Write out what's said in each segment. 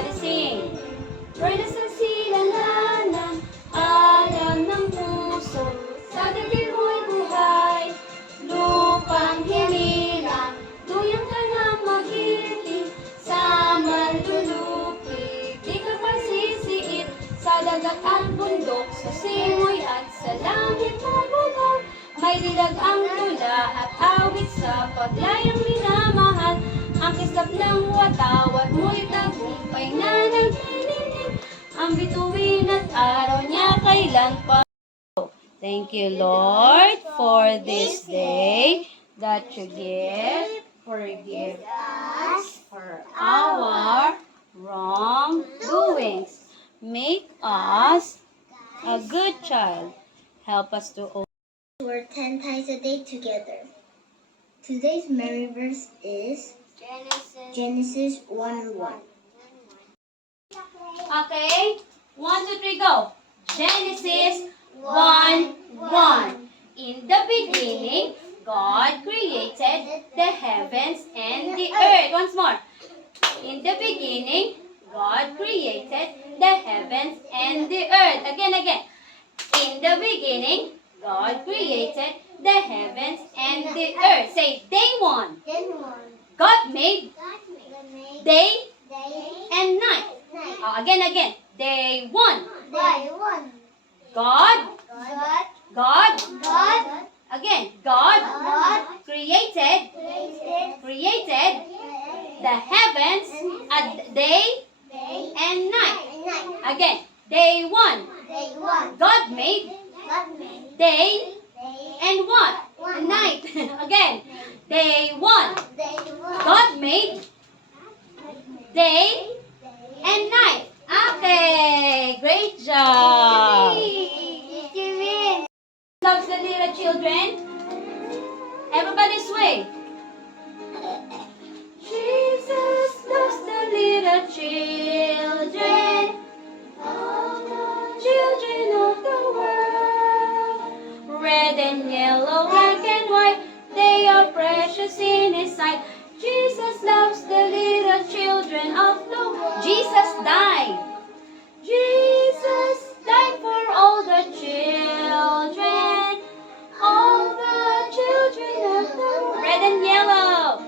Everybody sing. Pwede sa silalanan, alam ng puso, sa dating mo'y buhay, lupang hinilang, tuyang ka na maghiling, sa malulupi, di ka pasisiit, sa dagat at bundok, sa simoy at sa langit mabugaw, may dilag ang tula at awit sa paglayang minamahal, ang kislap ng watawat mo'y tagumpay na naghiling, ang bituin at araw niya kailan pa. Thank you, Lord, for this day that you give. Forgive us for our wrongdoings. Make us a good child. Help us to We're 10 times a day together. Today's memory verse is Genesis 1:1. Okay, 1, 2, 3, go. Genesis 1:1. In the beginning, God created the heavens and the earth. Once more. In the beginning, God created the heavens and the earth. Again. In the beginning, God created the heavens and the earth. Say, day 1. God made day and night. Again. Day 1. God. Again. God created the heavens at day and night. Again. Day 1. God made day and what? Night. Again. Day 1. God made day and night. Okay. Great job. Loves the little children. Everybody sway. Jesus loves the little children. All the children of the world. Red and yellow, black and white, they are precious in His sight. Jesus loves the little children of the world. Jesus died. Jesus died for all the children. All the children of the world.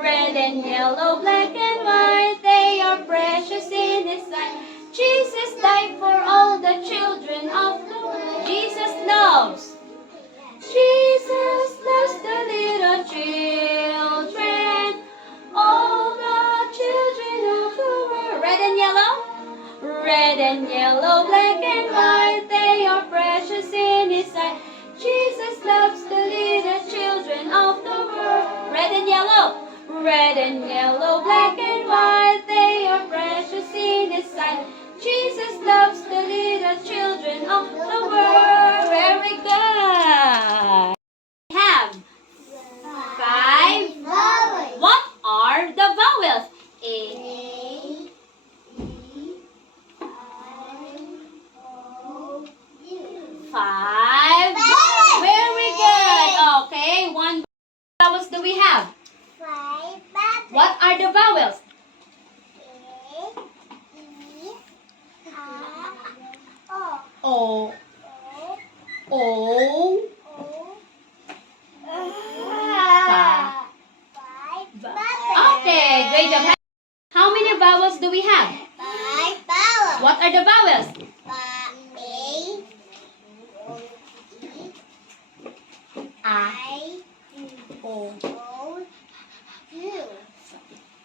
Red and yellow, black and white, they are precious in His sight. Jesus died for all the children of the world. Jesus loves the little children, all the children of the world. Red and yellow, black and white, they are precious in His sight. Jesus loves the little children of the world. Red and yellow, black and white, they are precious in His sight. Jesus loves the little children of the world. Very good. We have 5 vowels. What are the vowels? A, 5. Very good. Okay, 1 vowels do we have? What are the vowels? O. Okay, great job. How many vowels do we have? 5 vowels. What are the vowels? I, O. O, U.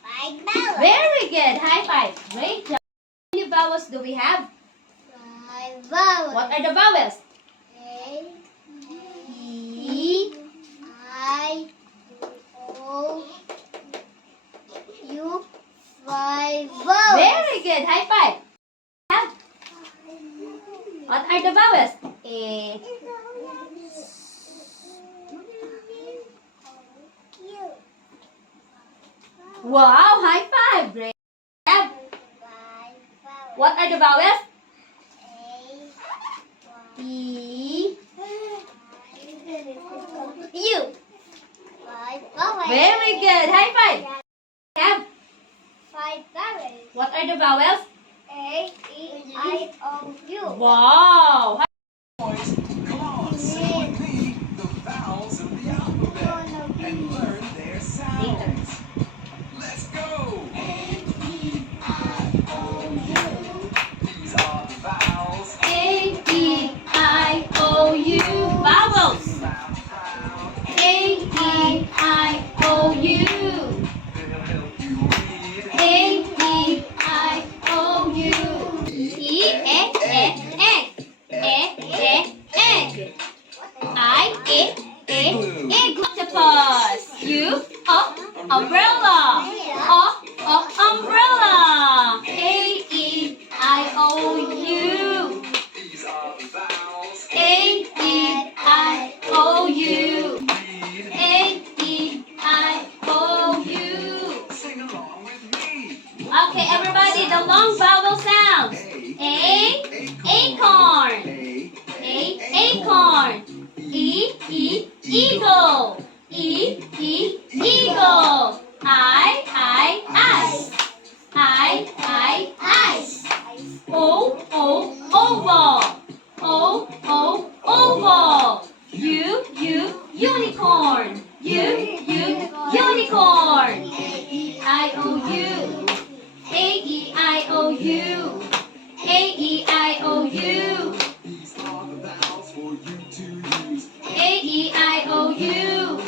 5 vowels. Very good. High five. Great job. How many vowels do we have? 5 vowels. What are the vowels? A, E. I, O, U. 5 vowels. Very good. High five. Have. What are the vowels? A. Wow. High five. Great. Have. What are the vowels? E. U. Very good. High five. Have. 5 vowels. What are are the vowels? A, E, I, O, U. Wow! Boys, come on, sing with me the vowels of the alphabet and learn their sounds. Let's go! These are the vowels. A, E, I, O, U. Vowels. Loud, proud, A, E, I, O, U. they'll help you read. A, E, I, O, U. E, egg. Egg. I, octopus. U, umbrella. Umbrella. A, E, I, O, U. These are the vowels. A, E, I, O, U. Read. A, E, I, O, U. Sing along with me. Okay, everybody, the long vowel sounds. A, acorn. A, acorn. E, eagle. E, eagle. I, ice. I, ice. O, oval. O, oval. U, unicorn. U, unicorn. I, O, U. A, E, I, O, U. A, E, I, O, U. These are the vowels for you to use. A, E, I, O, U.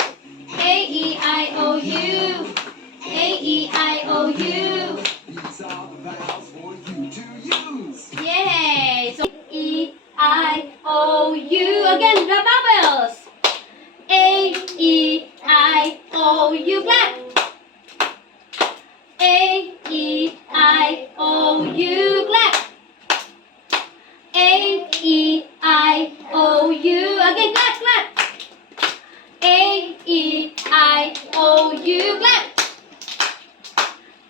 A, E, I, O, U. A, E, I, O, U. These are the vowels for you to use. Yay! So E, I, O, U. Again, the vowels. A, E, I, O, U. Clap. A, E, I, O, U. Clap. A, E, I, O, U. Again, clap. A, E, I, O, U. Clap.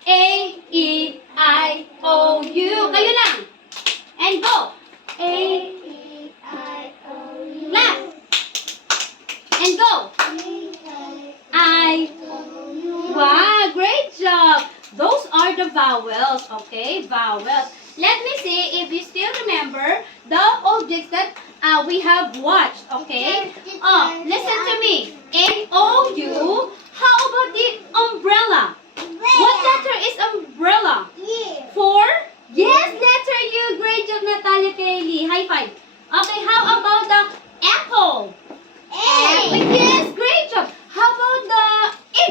A, E, I, O, U. Kayo lang. And go. A, E, I, O, U. clap. And go. I, wow, great job. Those are the vowels, okay? Vowels. Let me see if you still remember the objects that we have watched, okay? Listen to me. A-O-U. How about the umbrella? What letter is umbrella? For? Yes, letter U. Great job, Natalia Kelly. High five. Okay, how about the apple? Yes, great job. How about the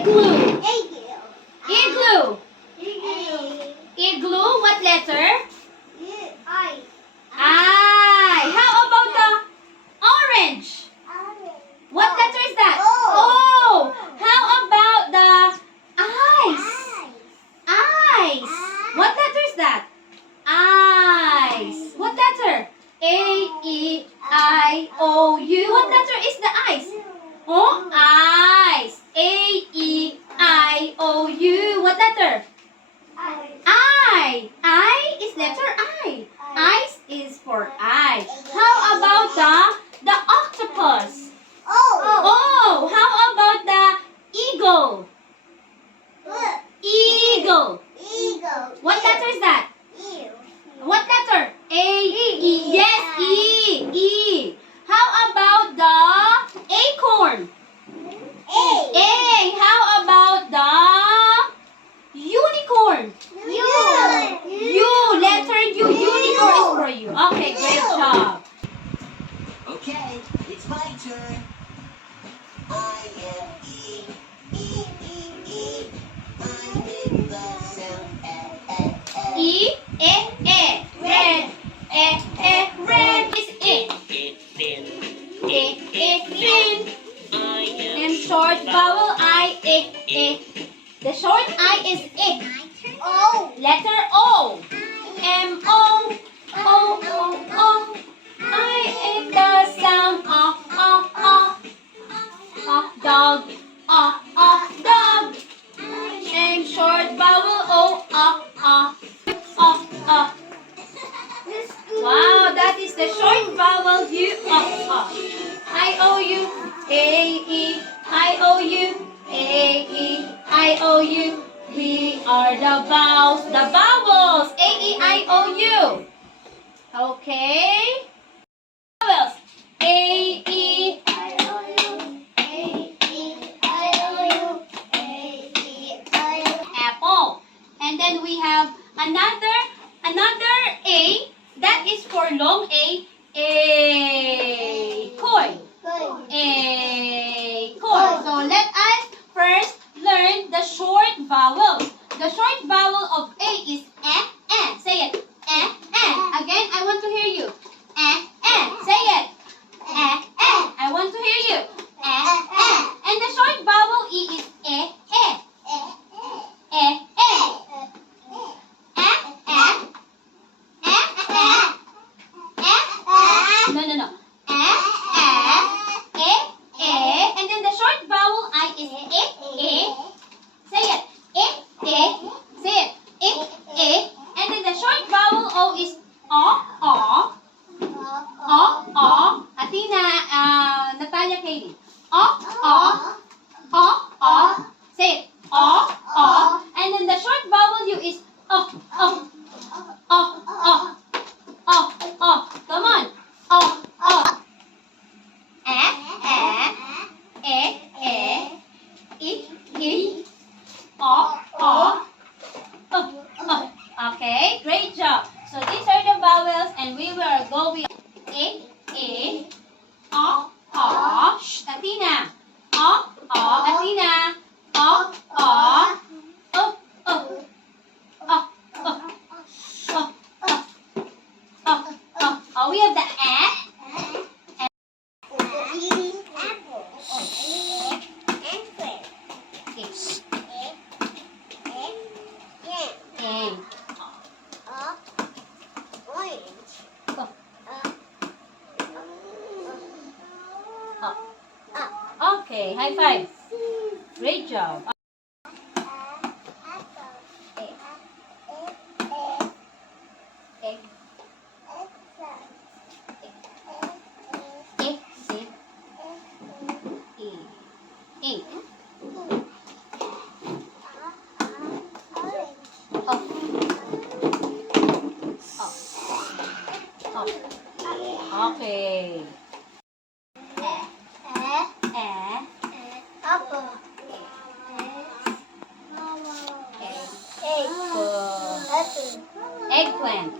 igloo? Igloo. Igloo, what letter? I. How about the orange? What letter is that? Oh. How about the eyes? Eyes. What letter is that? Eyes. What letter? A-E-I-O-U. What letter is the eyes? Oh, eyes. A-E-I-O-U. What letter? I. I is letter I. Eyes is for eye. How about the octopus? Oh, how about the eagle? Eagle. What letter is that? What letter? A, E. Yes, E. E. How about the acorn? A. How about the unicorn? U. Letter U. Unicorn is for you. Okay, great job. Okay, it's my turn. I am E, E, E, E. I make the sound E. Red. Red is it. Thin. And short vowel I. The short I is it. Letter O. M-O. O. I is the sound dog. Dog. And short vowel O. Wow, that is the short vowel U. I-O-U. A-E-I-O-U. A-E-I-O-U. We are the vowels. The vowels. Another A, that is for long A. Acorn. Acorn. So let us first learn the short vowels. The short vowel of A is eh. Say it. Again, I want to hear you. Say it. I want to hear you. And the short vowel E is eh. No. And then the short vowel I is eh. Say it. Say it. And then the short vowel O is o. Athena, Natalia, Katie. O. Say it. O. And then the short vowel U is o. Come on. O. Okay, great job. So these are the vowels, and we will go with Shh, Athena. Athena. We have the Okay, high five. Great job. Okay. Eggplant.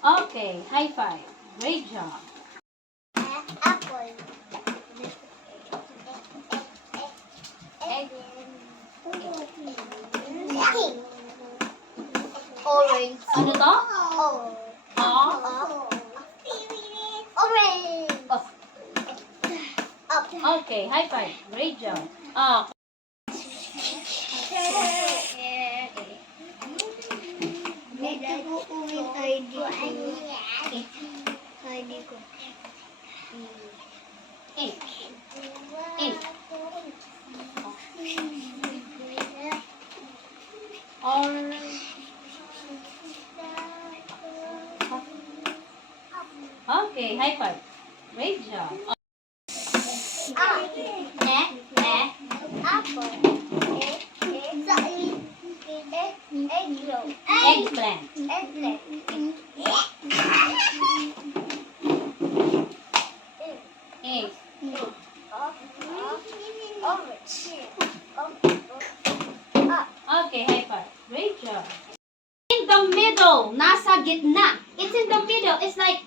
Okay, high five. Great job. Orange. Ano to? Orange. Okay, high five. Great job. Medyo ko uwing ID ko. ID ko. Okay, high five. Great job. Apple. Eggplant. Egg. Okay, high five. Great job. In the middle, nasa gitna. It's in the middle. It's like,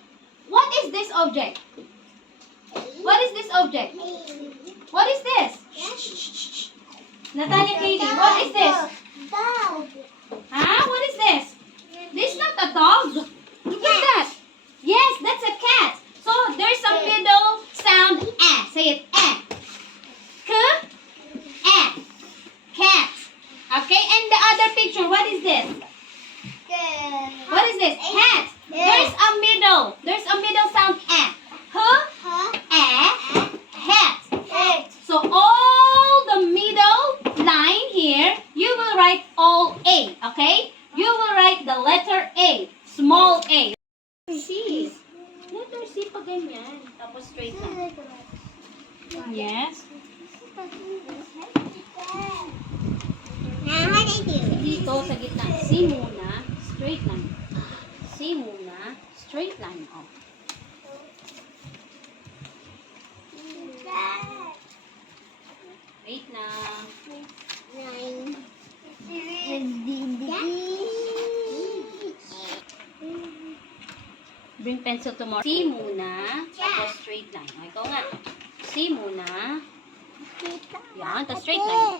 what is this object? What is this object? What is this? Natalia, Katie, what is this? Dog. Huh? What is this? This is not a dog. Look at that. Yes, that's a cat. So there's a middle sound. Say it. Cat. Okay, and the other picture, what is this? What is this? Cat. There's a middle. There's a middle sound. Hat. So all the middle line here, you will write all A. Okay? You will write the letter A. Small A. C. Letter C pa ganyan. Tapos straight lang. Yes. Dito sa gitna. C muna. Straight lang. C muna. Straight line. Oh. Wait na. Bring pencil tomorrow. C muna. Tapos straight line. O, ikaw nga. C muna. Yan. Tapos straight line. Oh.